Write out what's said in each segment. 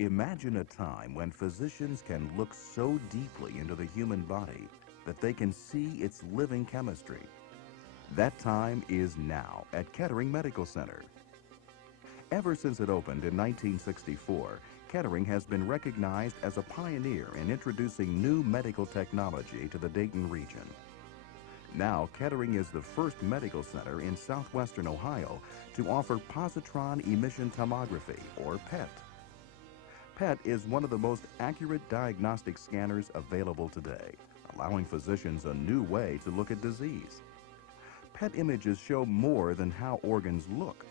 Imagine a time when physicians can look so deeply into the human body that they can see its living chemistry. That time is now at Kettering Medical Center. Ever since it opened in 1964, Kettering has been recognized as a pioneer in introducing new medical technology to the Dayton region. Now, Kettering is the first medical center in southwestern Ohio to offer positron emission tomography, or PET. PET is one of the most accurate diagnostic scanners available today, allowing physicians a new way to look at disease. PET images show more than how organs look.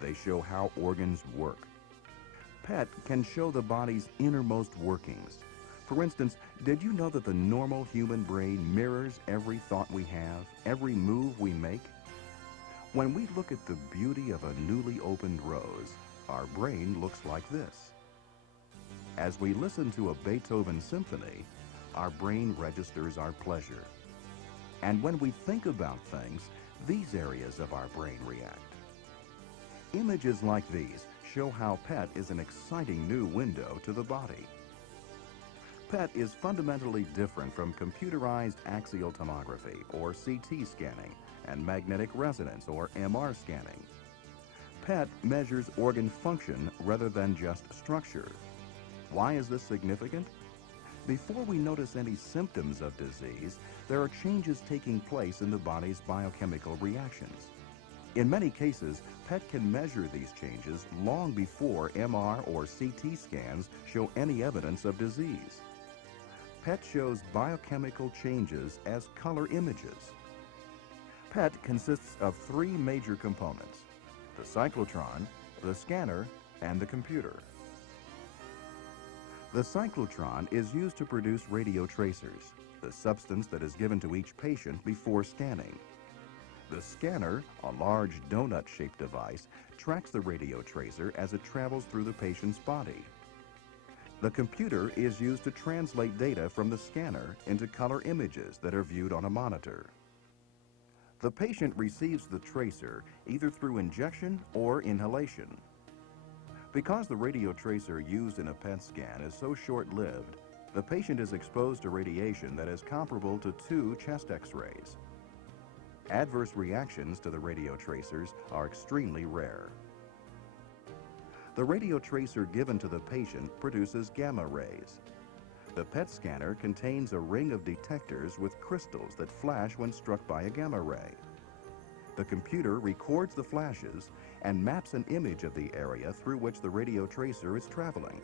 They show how organs work. PET can show the body's innermost workings. For instance, did you know that the normal human brain mirrors every thought we have, every move we make? When we look at the beauty of a newly opened rose, our brain looks like this. As we listen to a Beethoven symphony, our brain registers our pleasure. And when we think about things, these areas of our brain react. Images like these show how PET is an exciting new window to the body. PET is fundamentally different from computerized axial tomography, or CT scanning, and magnetic resonance, or MR scanning. PET measures organ function rather than just structure. Why is this significant? Before we notice any symptoms of disease, there are changes taking place in the body's biochemical reactions. In many cases, PET can measure these changes long before MR or CT scans show any evidence of disease. PET shows biochemical changes as color images. PET consists of three major components: the cyclotron, the scanner, and the computer. The cyclotron is used to produce radio tracers, the substance that is given to each patient before scanning. The scanner, a large donut-shaped device, tracks the radio tracer as it travels through the patient's body. The computer is used to translate data from the scanner into color images that are viewed on a monitor. The patient receives the tracer either through injection or inhalation. Because the radio tracer used in a PET scan is so short-lived, the patient is exposed to radiation that is comparable to 2 chest X-rays. Adverse reactions to the radio tracers are extremely rare. The radio tracer given to the patient produces gamma rays. The PET scanner contains a ring of detectors with crystals that flash when struck by a gamma ray. The computer records the flashes and maps an image of the area through which the radio tracer is traveling.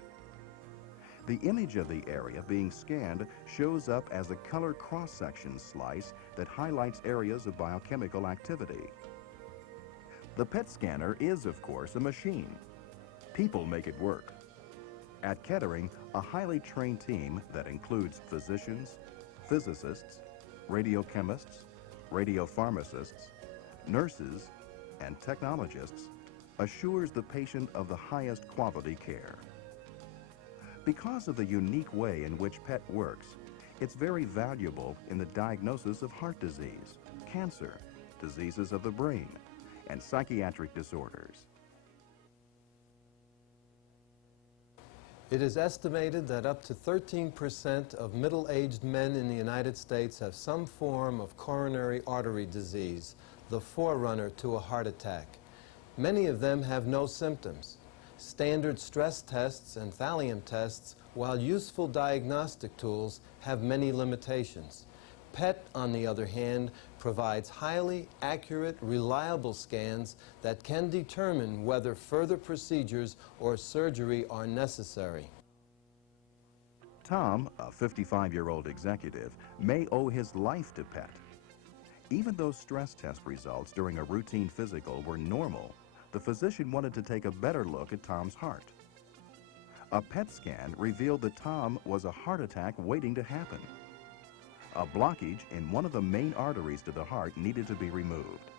The image of the area being scanned shows up as a color cross-section slice that highlights areas of biochemical activity. The PET scanner is, of course, a machine. People make it work. At Kettering, a highly trained team that includes physicians, physicists, radiochemists, radiopharmacists, nurses, and technologists assures the patient of the highest quality care. Because of the unique way in which PET works, it's very valuable in the diagnosis of heart disease, cancer, diseases of the brain, and psychiatric disorders. It is estimated that up to 13% of middle-aged men in the United States have some form of coronary artery disease, the forerunner to a heart attack. Many of them have no symptoms. Standard stress tests and thallium tests, while useful diagnostic tools, have many limitations. PET, on the other hand, provides highly accurate, reliable scans that can determine whether further procedures or surgery are necessary. Tom, a 55-year-old executive, may owe his life to PET. Even though stress test results during a routine physical were normal, the physician wanted to take a better look at Tom's heart. A PET scan revealed that Tom was a heart attack waiting to happen. A blockage in one of the main arteries to the heart needed to be removed.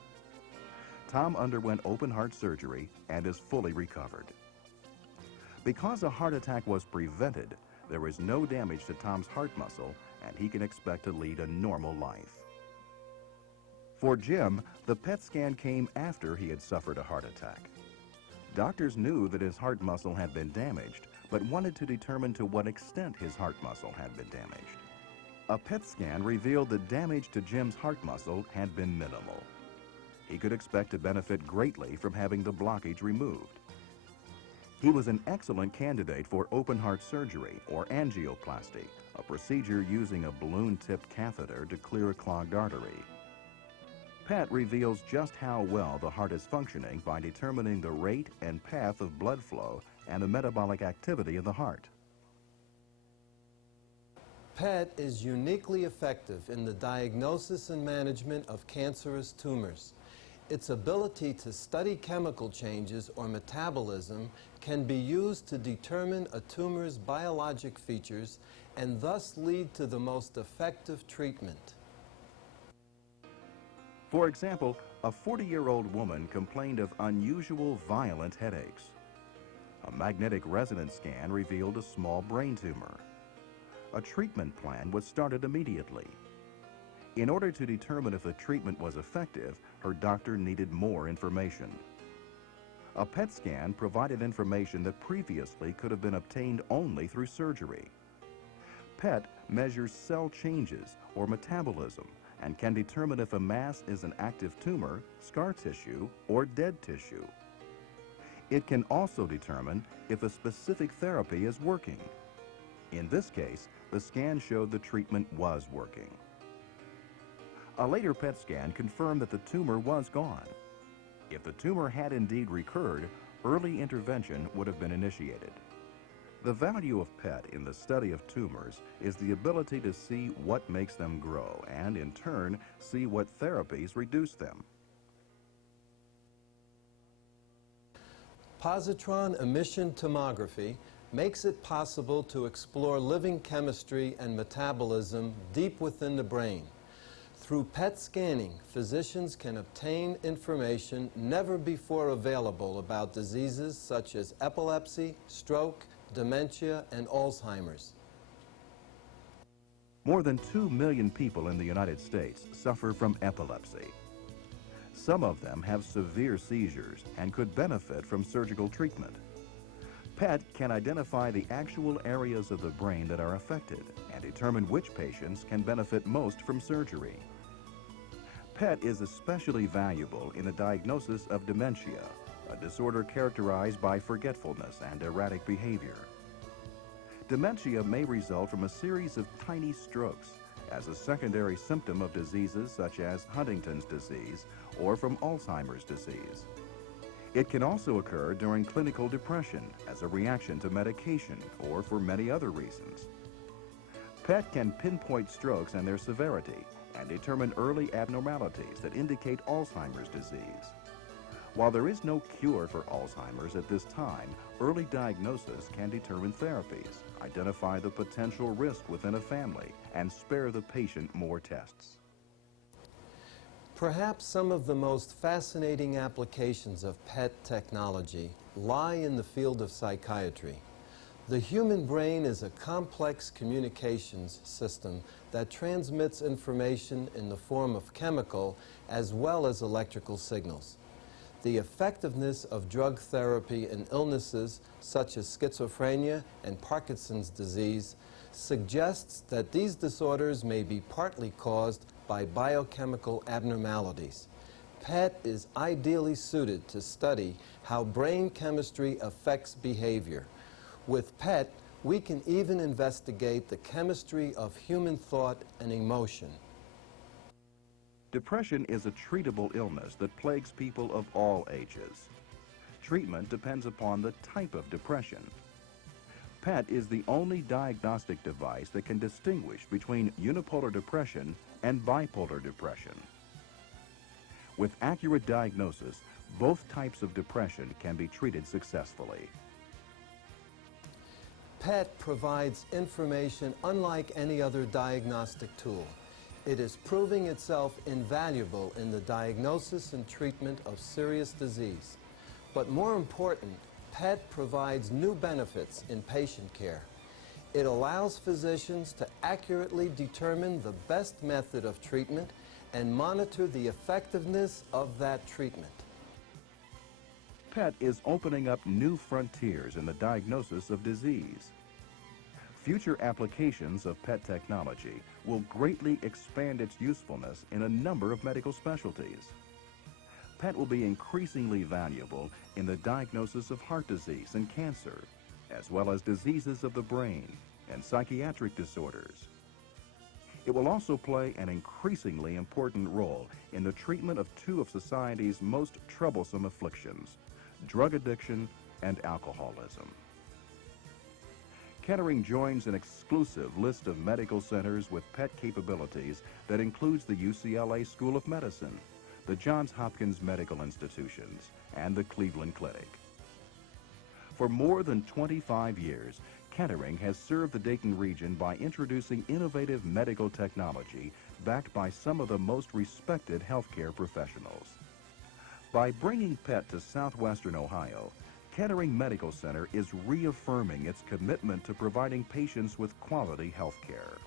Tom underwent open heart surgery and is fully recovered. Because a heart attack was prevented, there is no damage to Tom's heart muscle and he can expect to lead a normal life. For Jim, the PET scan came after he had suffered a heart attack. Doctors knew that his heart muscle had been damaged, but wanted to determine to what extent his heart muscle had been damaged. A PET scan revealed that damage to Jim's heart muscle had been minimal. He could expect to benefit greatly from having the blockage removed. He was an excellent candidate for open heart surgery or angioplasty, a procedure using a balloon-tipped catheter to clear a clogged artery. PET reveals just how well the heart is functioning by determining the rate and path of blood flow and the metabolic activity of the heart. PET is uniquely effective in the diagnosis and management of cancerous tumors. Its ability to study chemical changes or metabolism can be used to determine a tumor's biologic features and thus lead to the most effective treatment. For example, a 40-year-old woman complained of unusual violent headaches. A magnetic resonance scan revealed a small brain tumor. A treatment plan was started immediately. In order to determine if the treatment was effective, her doctor needed more information. A PET scan provided information that previously could have been obtained only through surgery. PET measures cell changes or metabolism and can determine if a mass is an active tumor, scar tissue, or dead tissue. It can also determine if a specific therapy is working. In this case, the scan showed the treatment was working. A later PET scan confirmed that the tumor was gone. If the tumor had indeed recurred, early intervention would have been initiated. The value of PET in the study of tumors is the ability to see what makes them grow and, in turn, see what therapies reduce them. Positron emission tomography makes it possible to explore living chemistry and metabolism deep within the brain. Through PET scanning, physicians can obtain information never before available about diseases such as epilepsy, stroke, dementia, and Alzheimer's. More than 2 million people in the United States suffer from epilepsy. Some of them have severe seizures and could benefit from surgical treatment. PET can identify the actual areas of the brain that are affected and determine which patients can benefit most from surgery. PET is especially valuable in the diagnosis of dementia, a disorder characterized by forgetfulness and erratic behavior. Dementia may result from a series of tiny strokes as a secondary symptom of diseases such as Huntington's disease or from Alzheimer's disease. It can also occur during clinical depression as a reaction to medication or for many other reasons. PET can pinpoint strokes and their severity and determine early abnormalities that indicate Alzheimer's disease. While there is no cure for Alzheimer's at this time, early diagnosis can determine therapies, identify the potential risk within a family, and spare the patient more tests. Perhaps some of the most fascinating applications of PET technology lie in the field of psychiatry. The human brain is a complex communications system that transmits information in the form of chemical as well as electrical signals. The effectiveness of drug therapy in illnesses such as schizophrenia and Parkinson's disease suggests that these disorders may be partly caused by biochemical abnormalities. PET is ideally suited to study how brain chemistry affects behavior. With PET, we can even investigate the chemistry of human thought and emotion. Depression is a treatable illness that plagues people of all ages. Treatment depends upon the type of depression. PET is the only diagnostic device that can distinguish between unipolar depression and bipolar depression. With accurate diagnosis, both types of depression can be treated successfully. PET provides information unlike any other diagnostic tool. It is proving itself invaluable in the diagnosis and treatment of serious disease. But more important, PET provides new benefits in patient care. It allows physicians to accurately determine the best method of treatment and monitor the effectiveness of that treatment. PET is opening up new frontiers in the diagnosis of disease. Future applications of PET technology will greatly expand its usefulness in a number of medical specialties. PET will be increasingly valuable in the diagnosis of heart disease and cancer, as well as diseases of the brain and psychiatric disorders. It will also play an increasingly important role in the treatment of two of society's most troublesome afflictions, drug addiction and alcoholism. Kettering joins an exclusive list of medical centers with PET capabilities that includes the UCLA School of Medicine, the Johns Hopkins Medical Institutions, and the Cleveland Clinic. For more than 25 years, Kettering has served the Dayton region by introducing innovative medical technology backed by some of the most respected healthcare professionals. By bringing PET to southwestern Ohio, Kettering Medical Center is reaffirming its commitment to providing patients with quality health care.